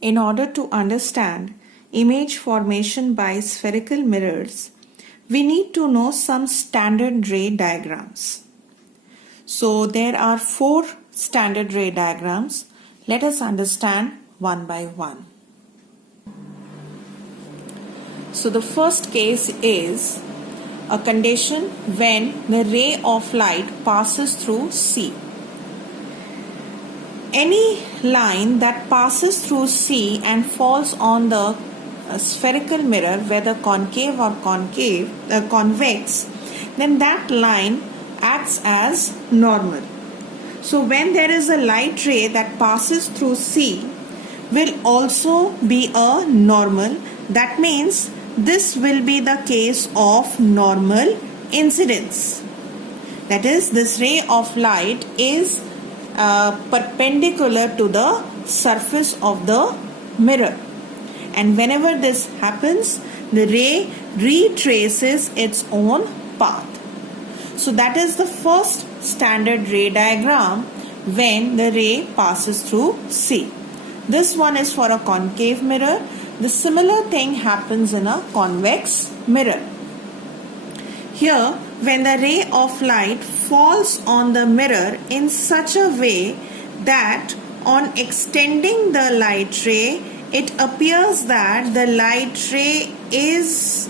In order to understand image formation by spherical mirrors, we need to know some standard ray diagrams. So there are 4 standard ray diagrams. Let us understand one by one. So the first case is a condition when the ray of light passes through C. Any line that passes through C and falls on the spherical mirror, whether concave or convex, then that line acts as normal. So when there is a light ray that passes through C, will also be a normal. That means this will be the case of normal incidence. That is, this ray of light is perpendicular to the surface of the mirror, and whenever this happens, the ray retraces its own path. So that is the first standard ray diagram when the ray passes through C. This one is for a concave mirror. The similar thing happens in a convex mirror. Here, when the ray of light falls on the mirror in such a way that on extending the light ray, it appears that the light ray is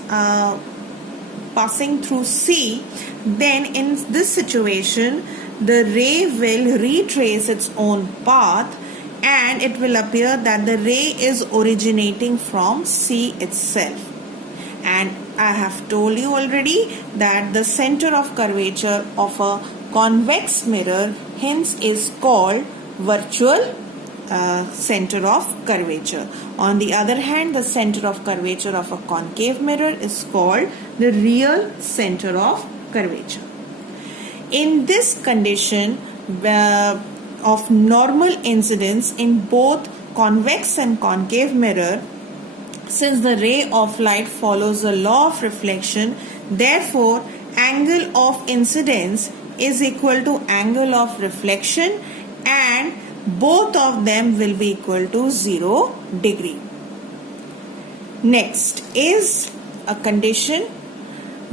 passing through C, then in this situation, the ray will retrace its own path and it will appear that the ray is originating from C itself. And I have told you already that the center of curvature of a convex mirror hence is called virtual center of curvature. On the other hand, the center of curvature of a concave mirror is called the real center of curvature. In this condition of normal incidence in both convex and concave mirror, since the ray of light follows the law of reflection, therefore angle of incidence is equal to angle of reflection, and both of them will be equal to 0 degree. Next is a condition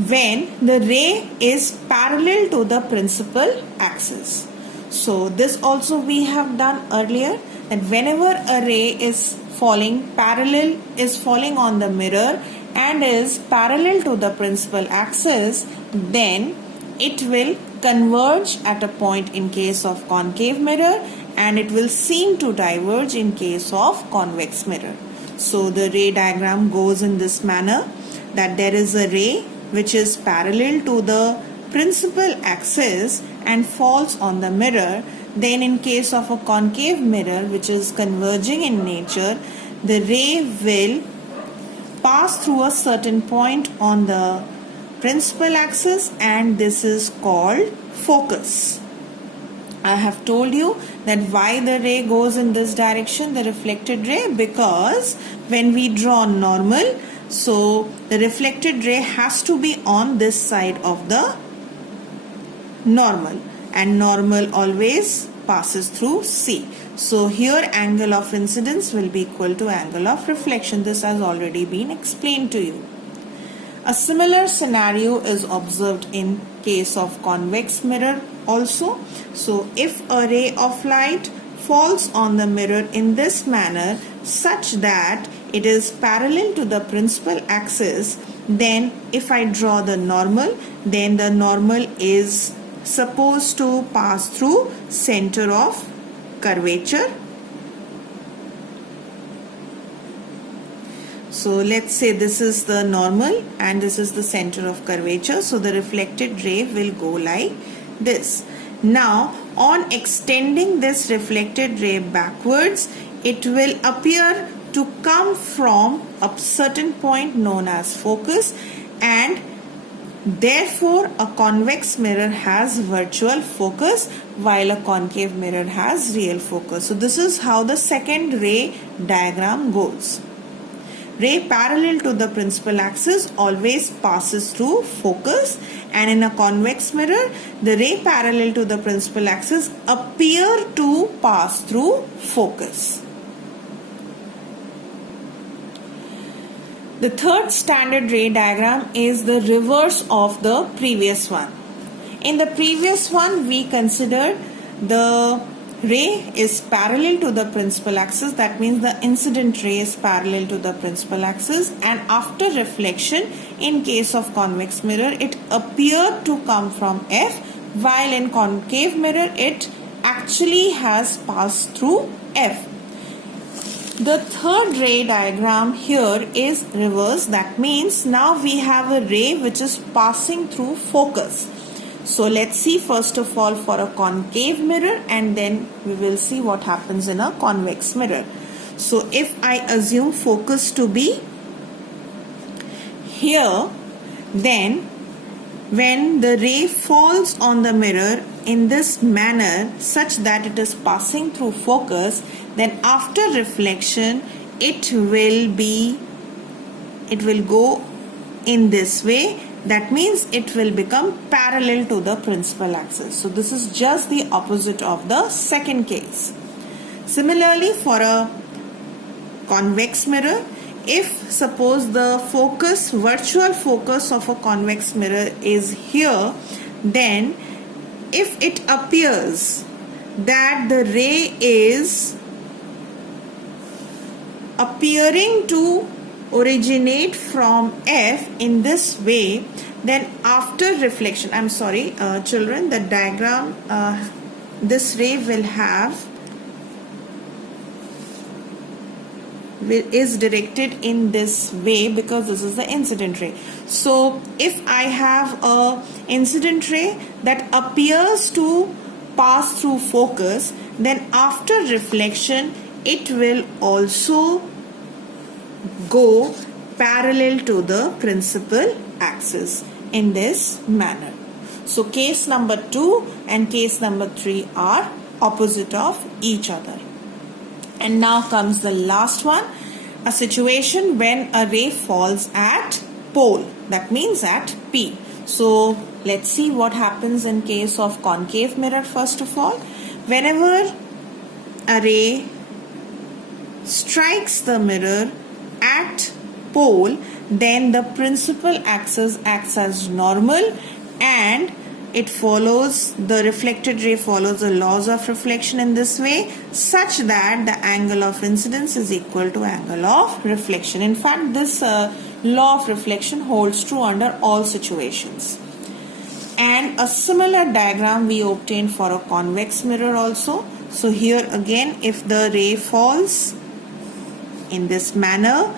when the ray is parallel to the principal axis. So this also we have done earlier, that whenever a ray is falling on the mirror and is parallel to the principal axis, then it will converge at a point in case of concave mirror and it will seem to diverge in case of convex mirror. So the ray diagram goes in this manner, that there is a ray which is parallel to the principal axis and falls on the mirror. Then in case of a concave mirror which is converging in nature, the ray will pass through a certain point on the principal axis and this is called focus. I have told you that why the ray goes in this direction, the reflected ray, because when we draw normal, so the reflected ray has to be on this side of the normal, and normal always passes through C. So here angle of incidence will be equal to angle of reflection. This has already been explained to you. A similar scenario is observed in case of convex mirror also. So if a ray of light falls on the mirror in this manner such that it is parallel to the principal axis, then if I draw the normal, then the normal is supposed to pass through center of curvature. So let's say this is the normal and this is the center of curvature. So the reflected ray will go like this. Now on extending this reflected ray backwards, it will appear to come from a certain point known as focus, and therefore a convex mirror has virtual focus while a concave mirror has real focus. So this is how the second ray diagram goes. Ray parallel to the principal axis always passes through focus, and in a convex mirror the ray parallel to the principal axis appear to pass through focus. The third standard ray diagram is the reverse of the previous one. In the previous one, we considered the ray is parallel to the principal axis. That means the incident ray is parallel to the principal axis, and after reflection, in case of convex mirror, it appeared to come from F, while in concave mirror, it actually has passed through F. The third ray diagram here is reverse. That means now we have a ray which is passing through focus. So let's see first of all for a concave mirror, and then we will see what happens in a convex mirror. So if I assume focus to be here, then when the ray falls on the mirror in this manner such that it is passing through focus, then after reflection it will go in this way. That means it will become parallel to the principal axis. So this is just the opposite of the second case. Similarly, for a convex mirror, if suppose the virtual focus of a convex mirror is here, then if it appears that the ray is appearing to originate from F in this way, then after reflection, I'm sorry children, the diagram, this ray is directed in this way because this is the incident ray. So if I have a incident ray that appears to pass through focus, then after reflection it will also go parallel to the principal axis in this manner. So case number 2 and case number 3 are opposite of each other. And now comes the last one, a situation when a ray falls at pole, that means at P. So let's see what happens in case of concave mirror first of all. Whenever a ray strikes the mirror at pole, then the principal axis acts as normal and the reflected ray follows the laws of reflection in this way, such that the angle of incidence is equal to angle of reflection. In fact, this law of reflection holds true under all situations. And a similar diagram we obtained for a convex mirror also. So here again, if the ray falls in this manner,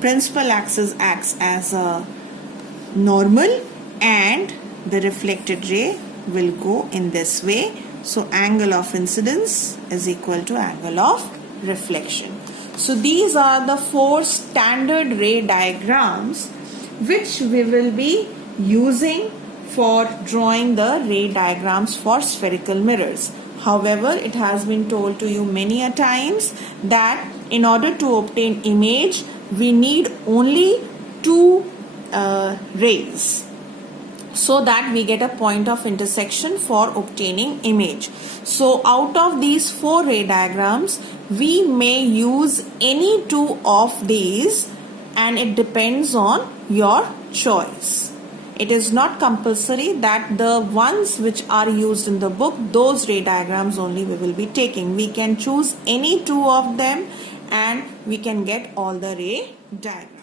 principal axis acts as a normal and the reflected ray will go in this way. So angle of incidence is equal to angle of reflection. So these are the 4 standard ray diagrams which we will be using for drawing the ray diagrams for spherical mirrors. However, it has been told to you many a times that in order to obtain image, we need only 2 rays, so that we get a point of intersection for obtaining image. So out of these 4 ray diagrams, we may use any 2 of these, and it depends on your choice. It is not compulsory that the ones which are used in the book, those ray diagrams only we will be taking. We can choose any 2 of them and we can get all the ray diagrams.